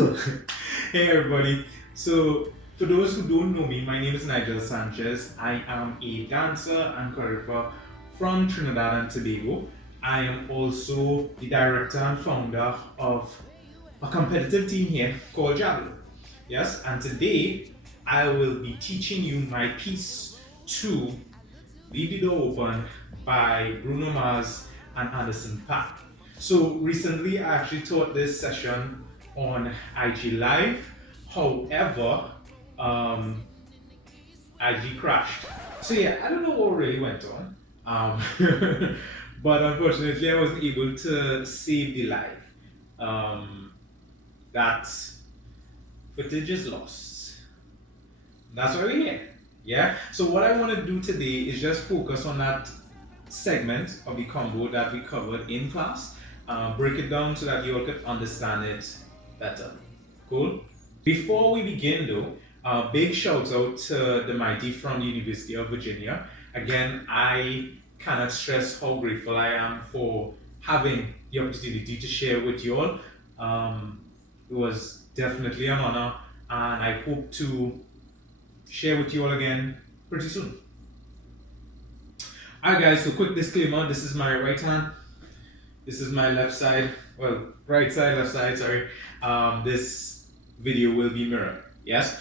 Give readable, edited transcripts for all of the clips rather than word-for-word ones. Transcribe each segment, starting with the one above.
Hey everybody. So, for those who don't know me, my name is Nigel Sanchez. I am a dancer and choreographer from Trinidad and Tobago. I am also the director and founder of a competitive team here called Javelin. Yes, and today I will be teaching you my piece to Leave the Door Open by Bruno Mars and Anderson .Paak. So recently I actually taught this session on IG Live. However, um, IG crashed. So yeah, I don't know what really went on. But unfortunately I wasn't able to save the live. Um, that footage is lost. That's why we're here. Yeah. So what I want to do today is just focus on that segment of the combo that we covered in class. Break it down so that you all could understand it better. Cool. Before we begin though, big shout out to the mighty from the University of Virginia. Again, I cannot stress how grateful I am for having the opportunity to share with you all. It was definitely an honor, and I hope to share with you all again pretty soon. Alright guys, so quick disclaimer, this is my right hand, this is my left side, well, right side, left side, sorry. This video will be mirrored, yes?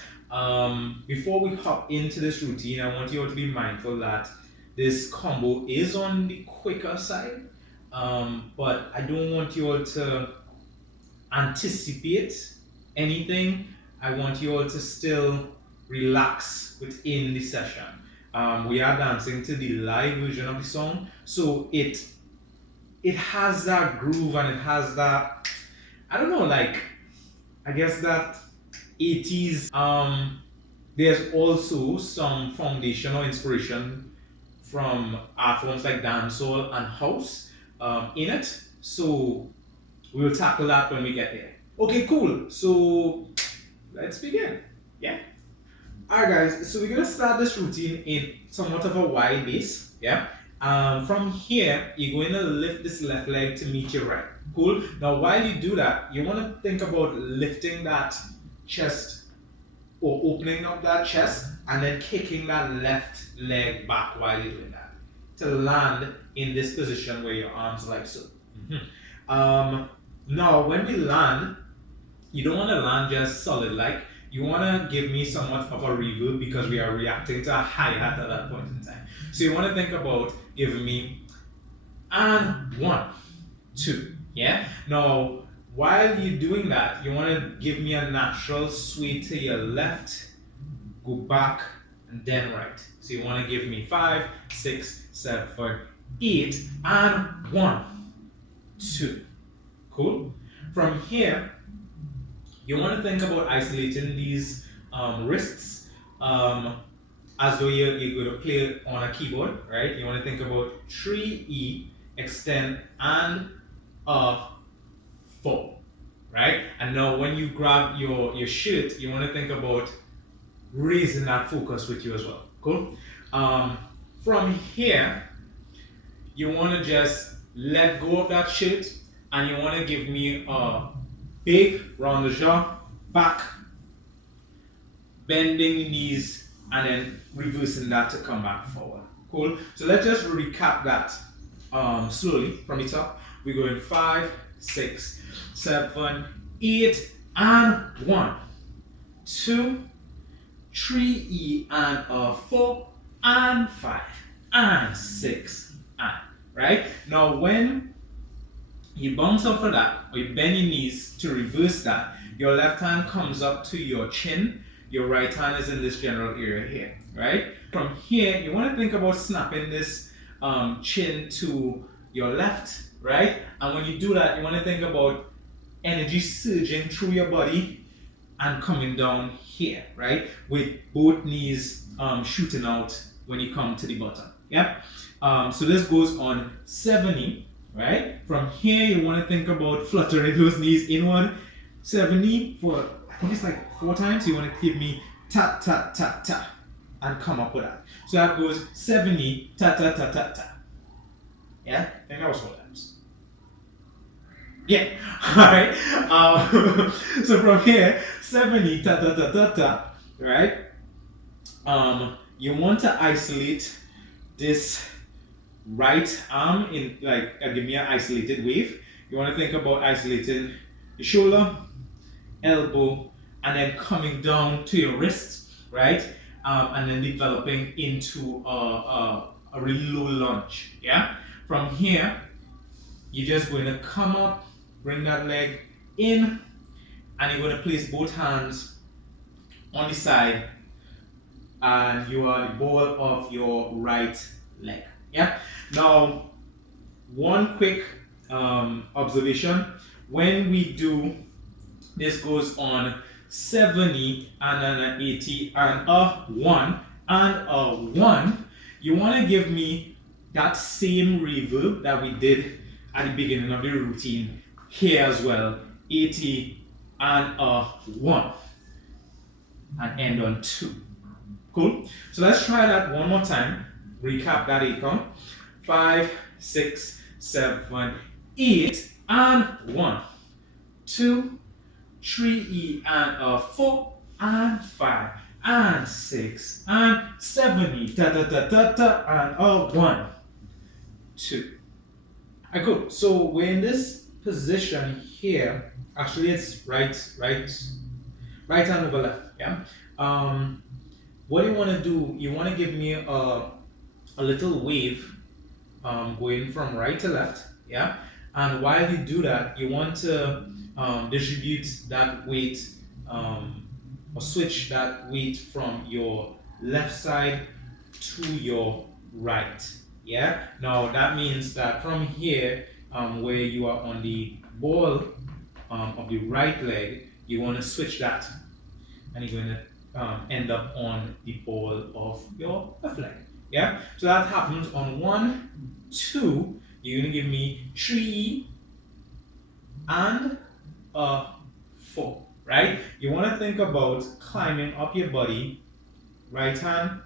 Before we hop into this routine, I want you all to be mindful that this combo is on the quicker side, but I don't want you all to anticipate anything. I want you all to still relax within the session. We are dancing to the live version of the song, so it has that groove and it has that, I don't know, like, I guess that 80s. There's also some foundation or inspiration from art forms like dancehall and house in it. So we'll tackle that when we get there. Okay, cool. So let's begin. Yeah. Alright guys, so we're gonna start this routine in somewhat of a wide base. Yeah. From here, you're going to lift this left leg to meet your right. Cool. Now while you do that, you want to think about lifting that chest or opening up that chest and then kicking that left leg back while you're doing that to land in this position where your arms are like so. Now when we land, you don't want to land just solid like. You want to give me somewhat of a reverb because we are reacting to a hi-hat at that point in time. So you want to think about giving me and 1, 2. Yeah. Now while you're doing that, you want to give me a natural sway to your left, go back, and then right. So you want to give me 5, 6, 7, 8, and 1, 2. Cool. From here, you want to think about isolating these wrists as though you're going to play on a keyboard, right? You want to think about 3E, extend, and 4, right? And now when you grab your shirt, you want to think about raising that focus with you as well. Cool? From here, you want to just let go of that shirt and you want to give me a big round the jaw, back, bending the knees, and then reversing that to come back forward. Cool? So let's just recap that slowly from the top. We're going 5, 6, 7, 8, and 1, 2, 3E, and 4, and 5, and 6, and, right? Now when you bounce off of that, or you bend your knees to reverse that, your left hand comes up to your chin, your right hand is in this general area here, right? From here, you want to think about snapping this chin to your left, right? And when you do that, you want to think about energy surging through your body and coming down here, right? With both knees shooting out when you come to the bottom, yep? So this goes on 70, right? From here, you want to think about fluttering those knees inward. 70 for, I think it's like 4 times. You want to give me ta, ta, ta, ta, and come up with that. So that goes 70, ta, ta, ta, ta, ta. Yeah? I think that was 4 times. Yeah. Alright. So from here, 70, ta ta ta ta ta, right? You want to isolate this right arm in like give me an isolated wave. You want to think about isolating the shoulder, elbow, and then coming down to your wrist, right? And then developing into a really low lunge. Yeah. From here, you're just going to come up, bring that leg in, and you're going to place both hands on the side, and you are the ball of your right leg. Yeah. Now, one quick observation: when we do this, goes on 70 and an 80 and a 1 and a 1. You want to give me that same reverb that we did at the beginning of the routine here as well. 80 and a 1 and end on 2. Cool? So let's try that one more time. Recap that 8 count. 5, 6, 7, 8 and 1, 2, 3 and a 4 and 5 and 6 and 7 ta ta ta ta ta and a 1, 2. Alright, cool. So we're in this position here. Actually, it's right hand over left. Yeah. What you want to do? You want to give me a little wave, going from right to left. Yeah. And while you do that, you want to distribute that weight, or switch that weight from your left side to your right. Yeah. Now that means that from here, where you are on the ball of the right leg, you want to switch that, and you're going to end up on the ball of your left leg. Yeah. So that happens on 1, 2. You're going to give me 3 and a 4, right? You want to think about climbing up your body, right hand,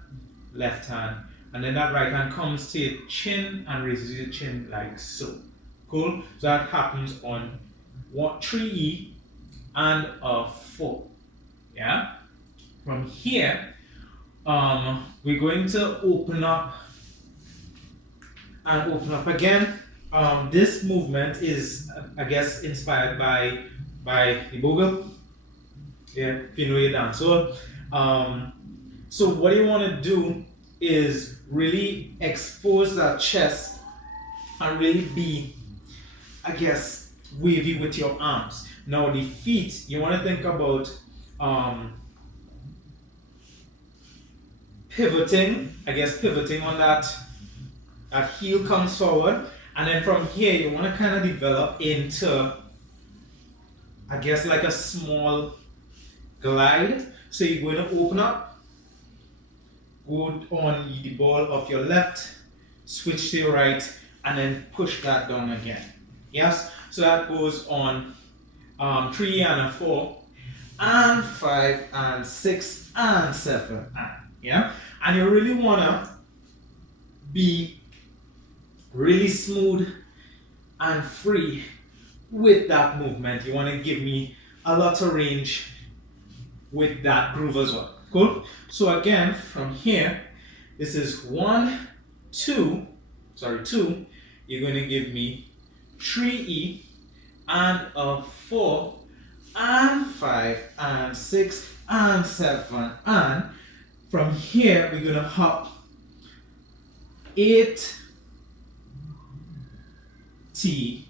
left hand, and then that right hand comes to your chin and raises your chin like so. Cool? So that happens on 3 and a 4. Yeah? From here, we're going to open up and open up again. This movement is, I guess, inspired by the bogle. Yeah, if you know your dance. So what you want to do is really expose that chest and really be, I guess, wavy with your arms. Now the feet, you want to think about pivoting, I guess pivoting on that heel comes forward, and then from here you want to kind of develop into, I guess, like a small glide. So you're going to open up, go on the ball of your left, switch to your right, and then push that down again. Yes? So that goes on 3 and a 4 and 5 and 6 and 7 and, yeah? And you really want to be really smooth and free with that movement. You want to give me a lot of range with that groove as well. Cool? So again, from here, this is 1, 2, you're going to give me 3E and a 4 and 5 and 6 and 7, and from here we're going to hop 8 T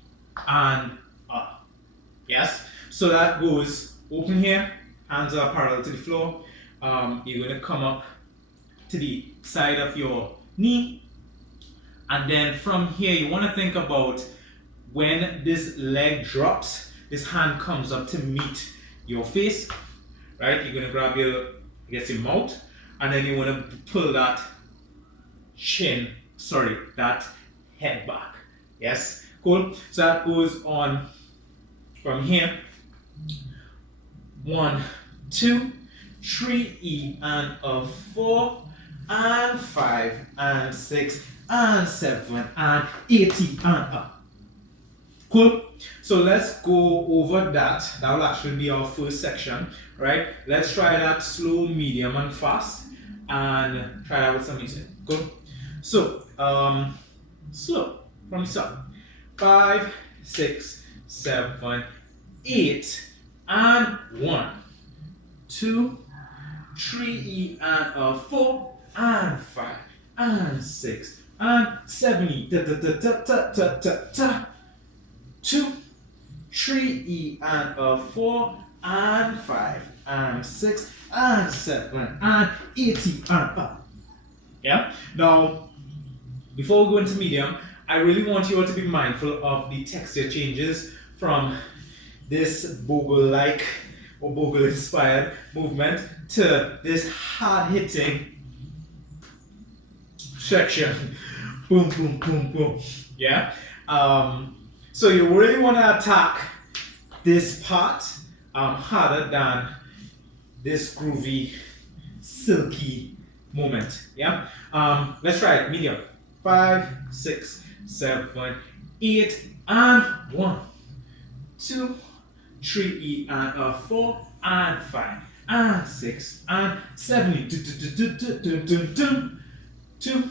and up. Yes? So that goes open here, hands are parallel to the floor. You're going to come up to the side of your knee, and then from here you want to think about when this leg drops, this hand comes up to meet your face, right? You're going to grab your, I guess, your mouth, and then you want to pull that that head back. Yes? Cool? So that goes on from here. 1, 2, 3E and a 4 and 5 and 6 and 7 and 80 and up. Cool. So let's go over that. That will actually be our first section, right? Let's try that slow, medium, and fast, and try that with some music. Cool. So slow from the top. 5, 6, 7, 8, and 1, 2, 3, and 4, and 5, and 6, and 7. Da, da, da, da, da, da, da, da. 2, 3, and 4, and 5, and 6, and 7, and 80, and up. Yeah? Now, before we go into medium, I really want you all to be mindful of the texture changes from this bogle-like or bogle-inspired movement to this hard-hitting section. Boom, boom, boom, boom. Yeah? So you really want to attack this part harder than this groovy, silky moment. Yeah? Let's try it. Medium. 5, 6, 7, 8, and 1, 2, 3, and 4, and 5, and 6, and 7. 2,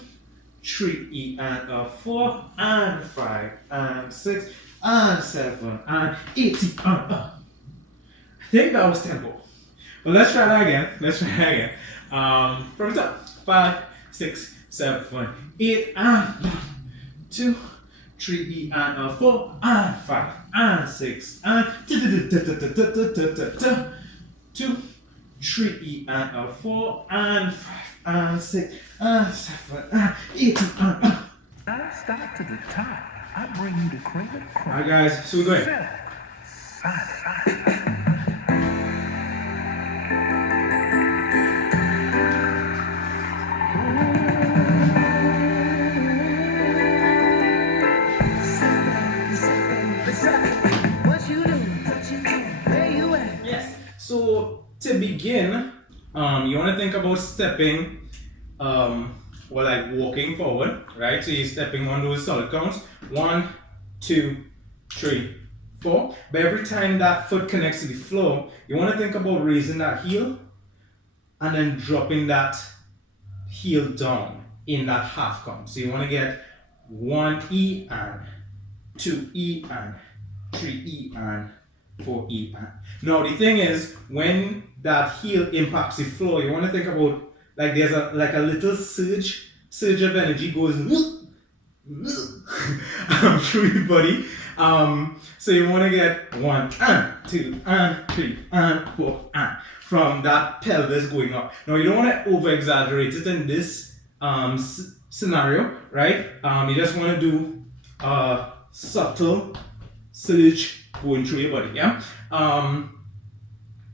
3, and 4, and 5, and 6, and 7, and 80, and up. I think that was tempo. But let's try that again. From the top. 5, 6, 7, 8, and 1, 2, 3, and 4, and 5, and 6, and 2, 3, and 4, and 5, and 6, and 7, and 8, and up. I start to the top. I bring you the cream of the crop. Alright guys, so we're going. What you do? Where you at? Yes. So to begin, you want to think about stepping, or like walking forward, right? So you're stepping on those solid counts. 1, 2, 3, 4. But every time that foot connects to the floor, you want to think about raising that heel and then dropping that heel down in that half count. So you want to get 1E and 2E and 3E and 4E and. Now the thing is, when that heel impacts the floor, you want to think about like there's a little surge of energy goes through your body. So you want to get 1 and 2 and 3 and 4 and from that pelvis going up. Now you don't want to over exaggerate it in this scenario, right? You just want to do a subtle surge going through your body. Yeah.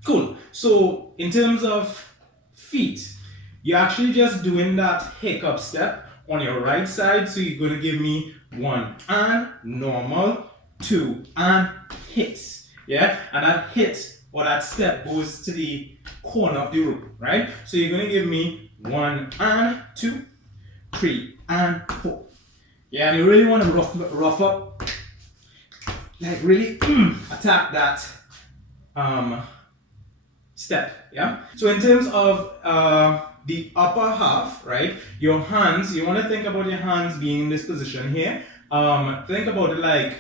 Cool. So in terms of feet, you're actually just doing that hiccup step on your right side. So you're going to give me 1 and normal, 2 and hits. Yeah, and that hit or that step goes to the corner of the rope, right? So you're going to give me 1 and 2, 3 and 4. Yeah, and you really want to rough up, like really attack that step. Yeah. So in terms of the upper half, right? Your hands, you want to think about your hands being in this position here. Think about it like,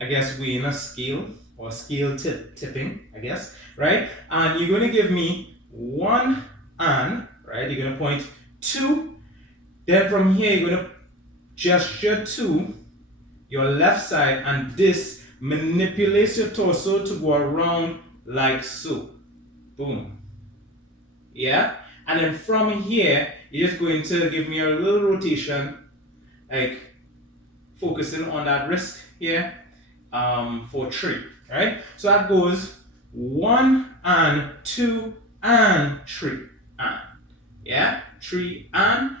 I guess, weighing a scale or scale tipping, I guess, right? And you're going to give me 1 and, right? You're going to point 2. Then from here, you're going to gesture to your left side, and this manipulates your torso to go around like so. Boom. Yeah? And then from here, you're just going to give me a little rotation, like focusing on that wrist here, for 3, right? So that goes 1 and 2 and 3 and, yeah? 3 and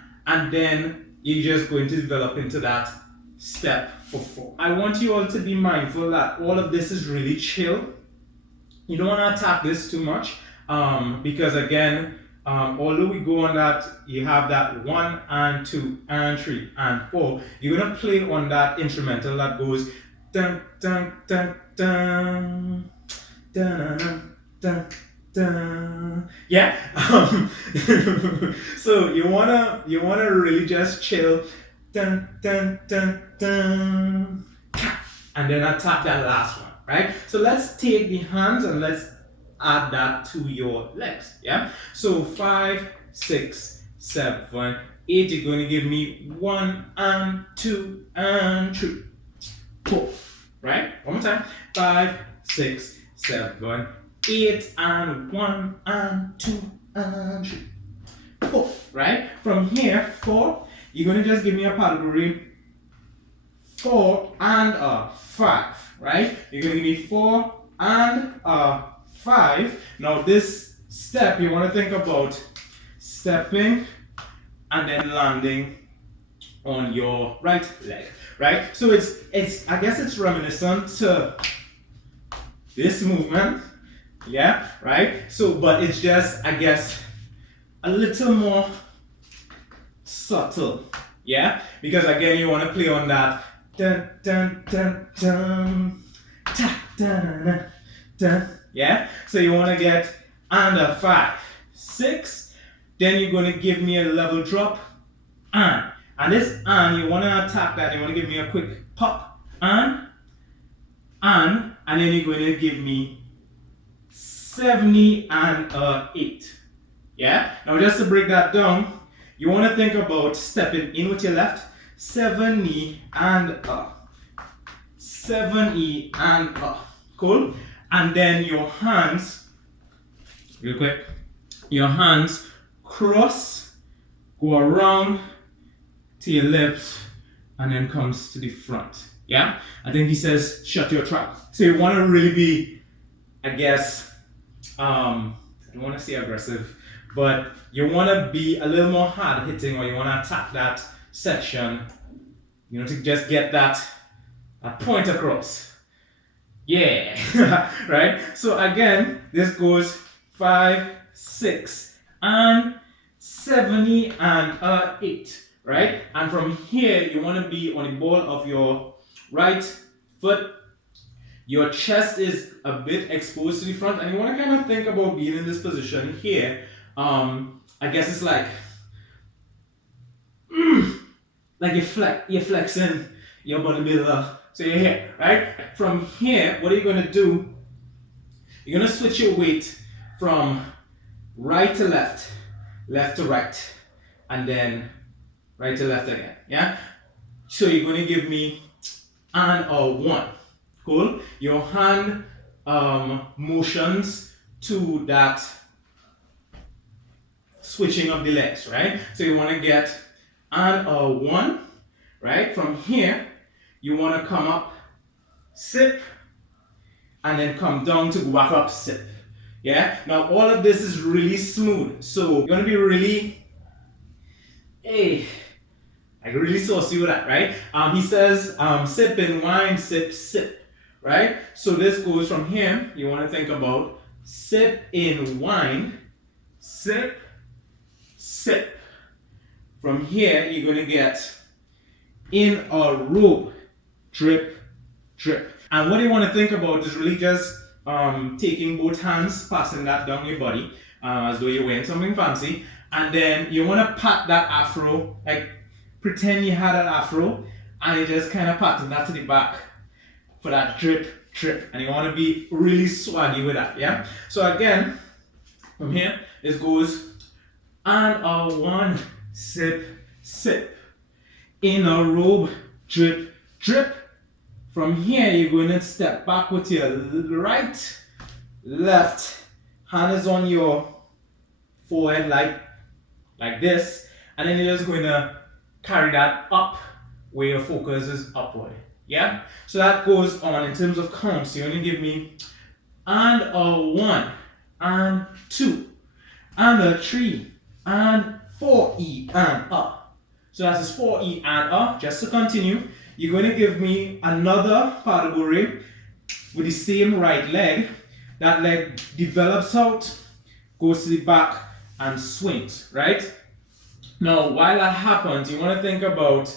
then you're just going to develop into that step for 4. I want you all to be mindful that all of this is really chill. You don't want to attack this too much, because again, although we go on that, you have that 1 and 2 and 3 and 4, you're going to play on that instrumental that goes dun, dun, dun, dun, dun, dun, dun. Yeah. So you wanna really just chill, dun, dun, dun, dun, and then attack that last one, right? So let's take the hands and let's add that to your legs. Yeah. So 5, 6, 7, 8. You're going to give me 1 and 2 and 3, 4. Right? One more time. 5, 6, 7, 8 and 1 and 2 and 3, 4. Right? From here, 4. You're going to just give me a category 4 and a 5. Right? You're going to give me 4 and a 5. Now this step you want to think about stepping and then landing on your right leg, right? So it's I guess it's reminiscent to this movement, yeah, right? So but it's just I guess a little more subtle, yeah, because again you want to play on that dun dun dun dun ta dun dun dun. Yeah, so you want to get under 5, 6, then you're going to give me a level drop, and this you want to attack that, you want to give me a quick pop, and then you're going to give me 70 and 8. Yeah, now just to break that down, you want to think about stepping in with your left, 70 and 70 and cool. And then your hands, real quick, your hands cross, go around to your lips, and then comes to the front. Yeah? I think he says shut your trap. So you want to really be, I guess, I don't want to say aggressive, but you want to be a little more hard hitting, or you want to attack that section, you know, to just get that point across. Yeah, right? So again, this goes 5, 6, and 70 and 8, right? And from here, you want to be on the ball of your right foot. Your chest is a bit exposed to the front, and you want to kind of think about being in this position here. I guess it's like you're flexing your bodybuilder. So you're here, right? From here, what are you going to do? You're going to switch your weight from right to left, left to right, and then right to left again, yeah? So you're going to give me and a 1, cool? Your hand motions to that switching of the legs, right? So you want to get and a 1, right? From here, you want to come up, sip, and then come down to go back up, sip. Yeah? Now all of this is really smooth. So you're going to be really, like really saucy with that, right? He says sip and wine, sip, sip, right? So this goes from here, you want to think about sip in wine, sip, sip. From here, you're going to get in a robe, drip, drip. And what you want to think about is really just taking both hands, passing that down your body, as though you're wearing something fancy. And then you want to pat that afro, like pretend you had an afro, and you just kind of patting that to the back for that drip, drip. And you want to be really swaggy with that, yeah? So again, from here, it goes and a 1, sip, sip. In a robe, drip, drip. From here, you're going to step back with your right, left. Hand is on your forehead like this. And then you're just going to carry that up where your focus is upward. Yeah? So that goes on in terms of counts. You're going to give me and a 1, and 2, and a 3, and 4E, and up. So that's 4E and up. Just to continue, you're going to give me another category with the same right leg. That leg develops out, goes to the back, and swings, right? Now, while that happens, you want to think about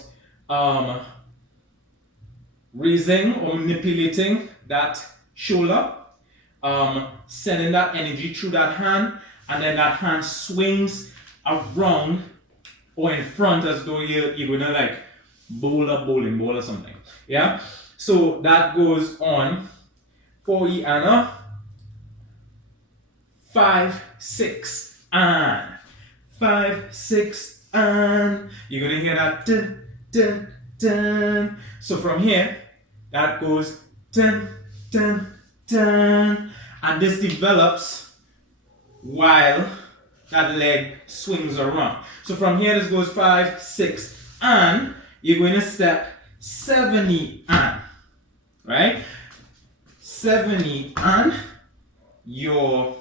raising or manipulating that shoulder, sending that energy through that hand, and then that hand swings around or in front as though you're gonna like bowl a bowling ball or something. Yeah? So that goes on for Iana. 5, 6, and 5, 6, and you're gonna hear that dun, dun, dun. So from here, that goes dun, dun, dun, and this develops while that leg swings around. So from here, this goes 5, 6, and you're going to step 70 and, right? 70 and your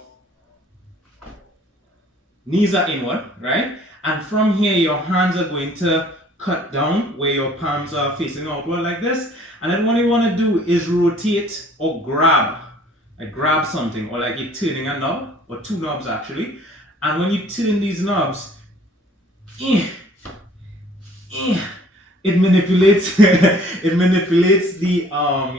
knees are inward, right? And from here, your hands are going to cut down where your palms are facing outward like this. And then what you want to do is rotate or grab. Like grab something, or like you're turning a knob, or two knobs actually. And when you turn these knobs, it manipulates it manipulates the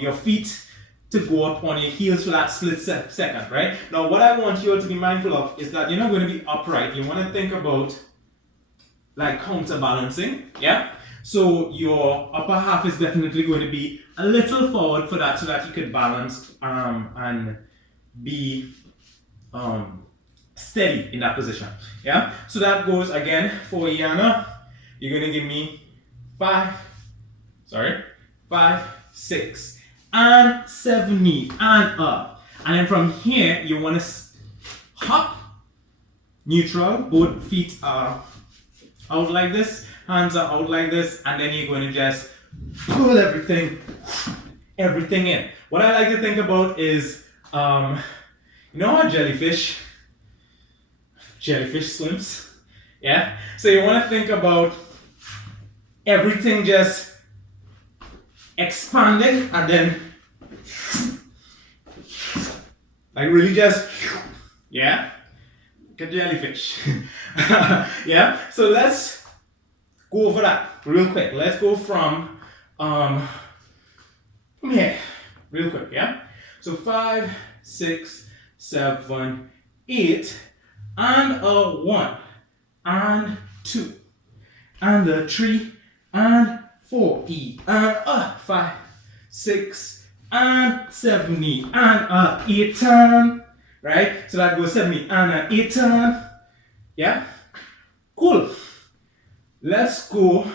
your feet to go up on your heels for that split second, right? Now what I want you all to be mindful of is that you're not going to be upright. You want to think about like counterbalancing, yeah? So your upper half is definitely going to be a little forward for that so that you could balance and be steady in that position, yeah? So that goes again for Iana. You're going to give me 5, 6, and 70 and up. And then from here, you want to hop, neutral, both feet are out like this, hands are out like this, and then you're going to just pull everything in. What I like to think about is, you know how jellyfish swims? Yeah? So you want to think about everything just expanding and then like really just, yeah? Like a jellyfish. Yeah? So let's go over that real quick. Let's go from here, real quick, yeah? So 5, 6, 7, 8, and a 1, and 2, and a 3, and 4, E, and 5, 6, and 70, and a 8 turn, right? So that goes 70 and a 8 turn, yeah? Cool. Let's go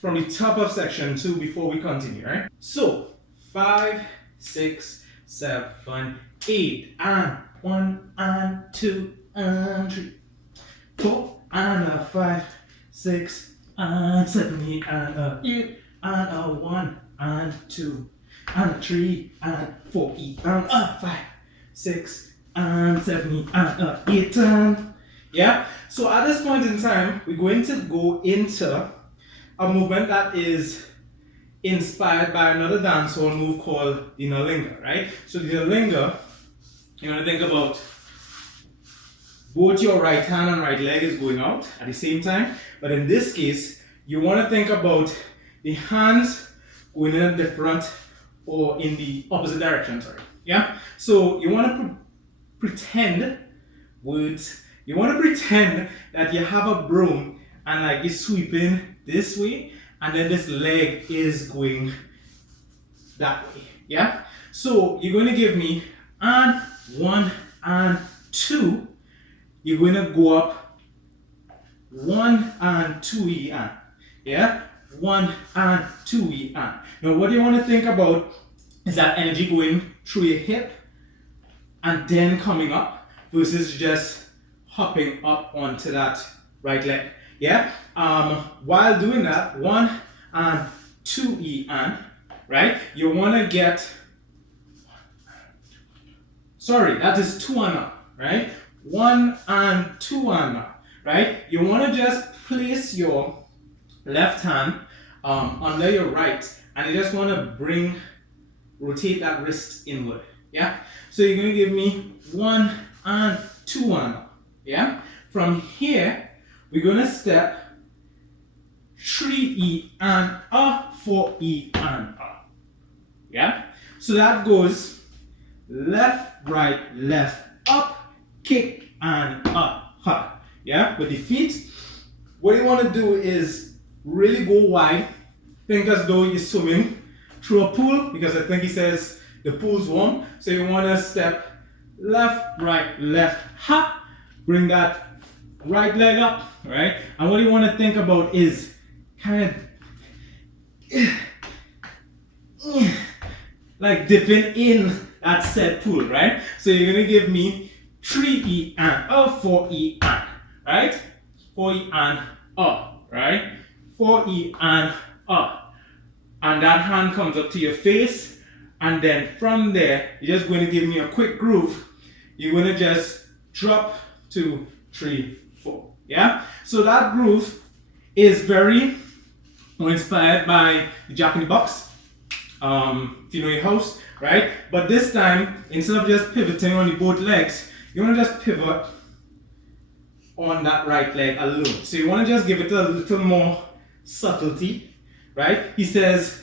from the top of section 2 before we continue, right? So 5, 6, 7, 8, and 1, and 2, and 3, 4, and a 5, 6, and 7, 8, and a 8, and a 1, and 2, and a 3, and 4, and a 5, 6, and 7, and a 8, and yeah. So at this point in time, we're going to go into a movement that is inspired by another dancehall move called the Nalinga, right? So the Nalinga, you're going to think about both your right hand and right leg is going out at the same time. But in this case, you want to think about the hands going in a different or in the opposite direction, sorry. Yeah? So you want to pretend that you have a broom and like you're sweeping this way and then this leg is going that way. Yeah? So you're going to give me and 1 and 2. You're going to go up 1 and 2 E and. Yeah? 1 and 2 E and. Now what you want to think about is that energy going through your hip and then coming up versus just hopping up onto that right leg. Yeah? While doing that, 1 and 2 E and, right? You want to get, sorry, that is 2 and up, right? 1 and 2 and up, right? You want to just place your left hand under your right, and you just want to rotate that wrist inward. Yeah? So you're going to give me 1 and 2 and up. Yeah? From here, we're going to step 3 E and up, 4 E and up. Yeah? So that goes left, right, left, up, kick, and up, ha. Yeah? With the feet, what you want to do is really go wide. Think as though you're swimming through a pool, because I think he says the pool's warm. So you want to step left, right, left, ha. Bring that right leg up, right? And what you want to think about is kind of like dipping in that said pool, right? So you're gonna give me 3E and up, 4E and, right? 4E and up, right? 4E and up. And that hand comes up to your face, and then from there, you're just going to give me a quick groove. You're going to just drop 2, 3, 4. Yeah? So that groove is very inspired by the Jack in the Box. If you know your house, right? But this time, instead of just pivoting on the both legs, you want to just pivot on that right leg alone. So you want to just give it a little more subtlety, right? He says,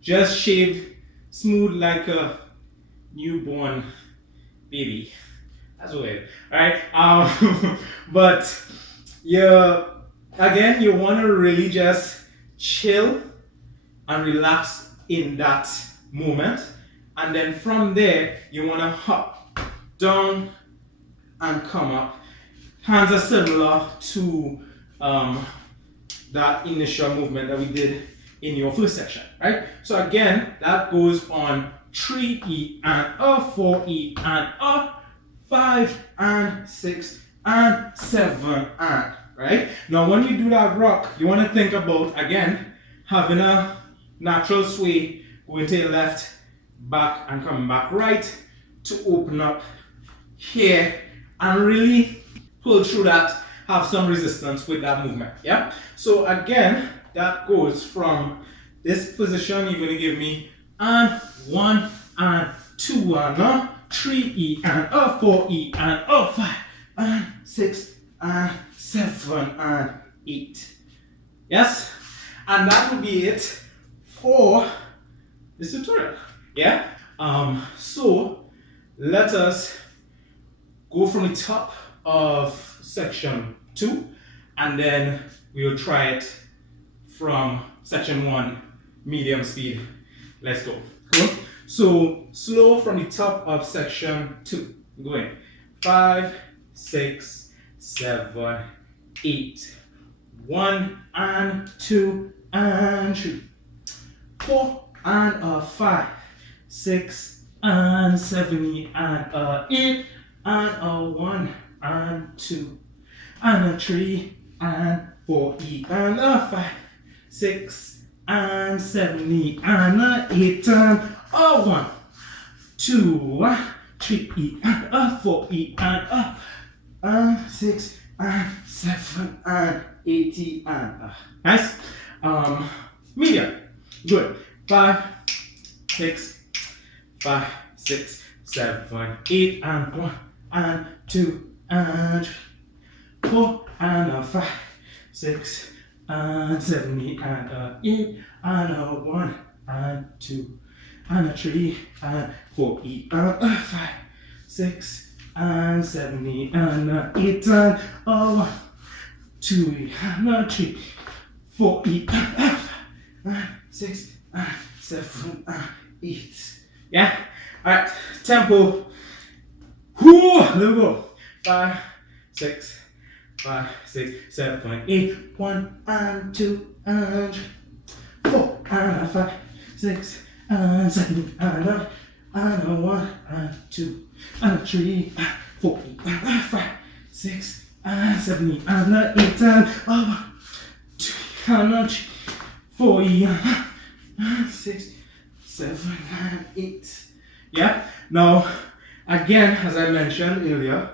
just shaved smooth like a newborn baby. That's weird, right? But again, you want to really just chill and relax in that moment. And then from there, you want to hop down and come up. Hands are similar to that initial movement that we did in your first section, right? So again, that goes on 3E and up, 4E and up, 5 and 6 and 7 and, right? Now when you do that rock, you want to think about, again, having a natural sway, going to your left, back, and coming back right to open up here and really pull through that, have some resistance with that movement, yeah? So again, that goes from this position, you're going to give me and 1 and 2 and 3E and 4E and 5 and 6 and 7 and 8. Yes? And that will be it for this tutorial, yeah? So let us go from the top of section 2, and then we'll try it from section 1, medium speed. Let's go. Cool. So slow from the top of section 2. Going 5, 6, 7, 8. 1 and 2 and 3. 4 and 5, 6 and 7 and 8 and 1 and 2 and 3 and 4 and 5, 6 and 7 and 8 and 1, 2, 3 and 4 and 6 and 7 and 8 and nice. Medium. Good. 5, 6, 5, 6, 7, 8 and 1 and 2 and 4 and 5, 6 and 7 and 8 and 1 and 2 and 3 and 4 and 5, 6 and 7 and 8 and 1, 2 and 3, 4 and 6 and 7 and 8. Yeah? Alright, tempo. Whoo! There we go. 5, 6, 5, 6, 7, 8, 1 and 2 and 4 and 5, 6 and 7 and 1 and 2 and 3, 4 and 5, 6 and 7 and 8 and 1, 2 and 3, 4 and 6, 7 and 8. Yeah? Now, again, as I mentioned earlier,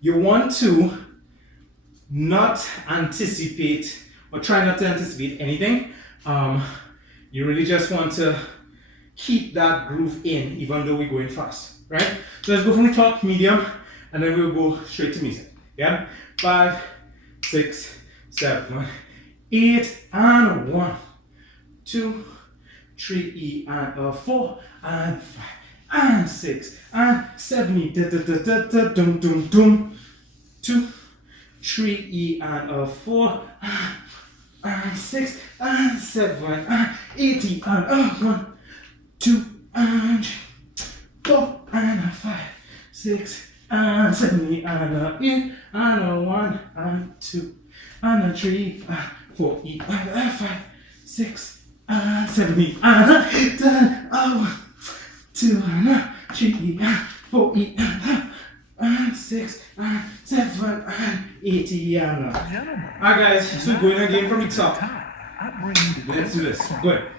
you want to not anticipate or try not to anticipate anything. You really just want to keep that groove in, even though we're going fast, right? So let's go from the top, medium, and then we'll go straight to music. Yeah? 5, 6, 7, 8, and 1, 2, 3E and a 4 and 5 and 6 and 7 E da da da da da dum dum dum 2 3E and a 4 and 6 and 7 and 80 and a 1 2 and 4 and a 5 6 and 7 E and a E and a 1 and 2 and a 3 and 4 E and a 5 6 and 7 E and a 1 2 and a 3 E and 4 E and 6 and 7 and 8 E and a. Alright guys, so we're going again from the top. Let's do this. Go ahead.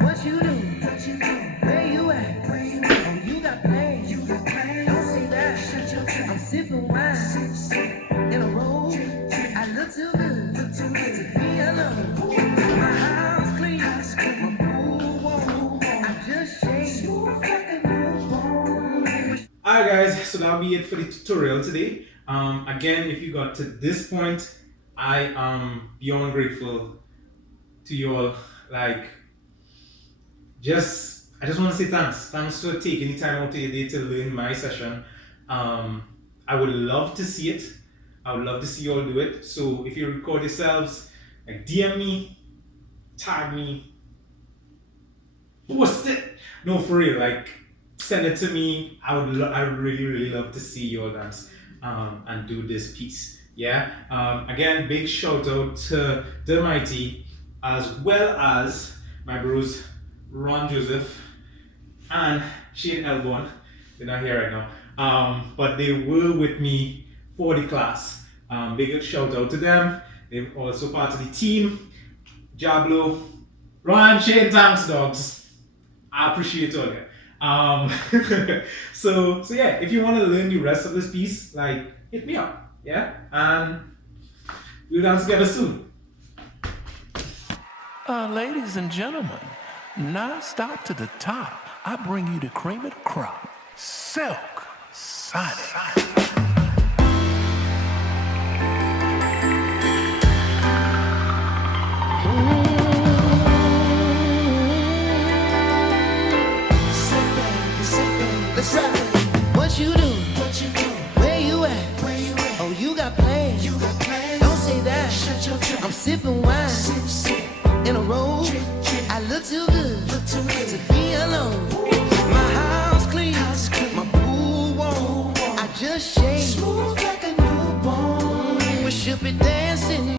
What you do? Where you at? Oh, you got plans. Don't say that. I'm sipping wine in a roll. I look too good to be alone. My house clean, my pool warm. I just shaved. Alright guys, so that'll be it for the tutorial today. Again, if you got to this point, I am beyond grateful to you all. Like, I just want to say thanks. Thanks for taking the time out of your day to learn my session. I would love to see it. I would love to see you all do it. So if you record yourselves, like DM me, tag me, post it. No, for real, like send it to me. I would really love to see you all dance and do this piece. Yeah. Again, big shout out to the Mighty, as well as my bros Ron Joseph and Shane Elbon. They're not here right now, but they were with me for the class. Big shout out to them. They're also part of the team. Jablo, Ron, Shane, thanks dogs. I appreciate all that. So yeah, if you want to learn the rest of this piece, like hit me up, yeah, and we'll dance together soon. Ladies and gentlemen, non-stop to the top, I bring you the cream of the crop, Silk Sonic. Let's rap it. What you do? Where you at? Oh, you got plans. Don't say that. I'm sipping wine in a roll. I look too good to be alone. My house clean, my pool warm. I just shaved. Smooth like a newborn. We should be dancing.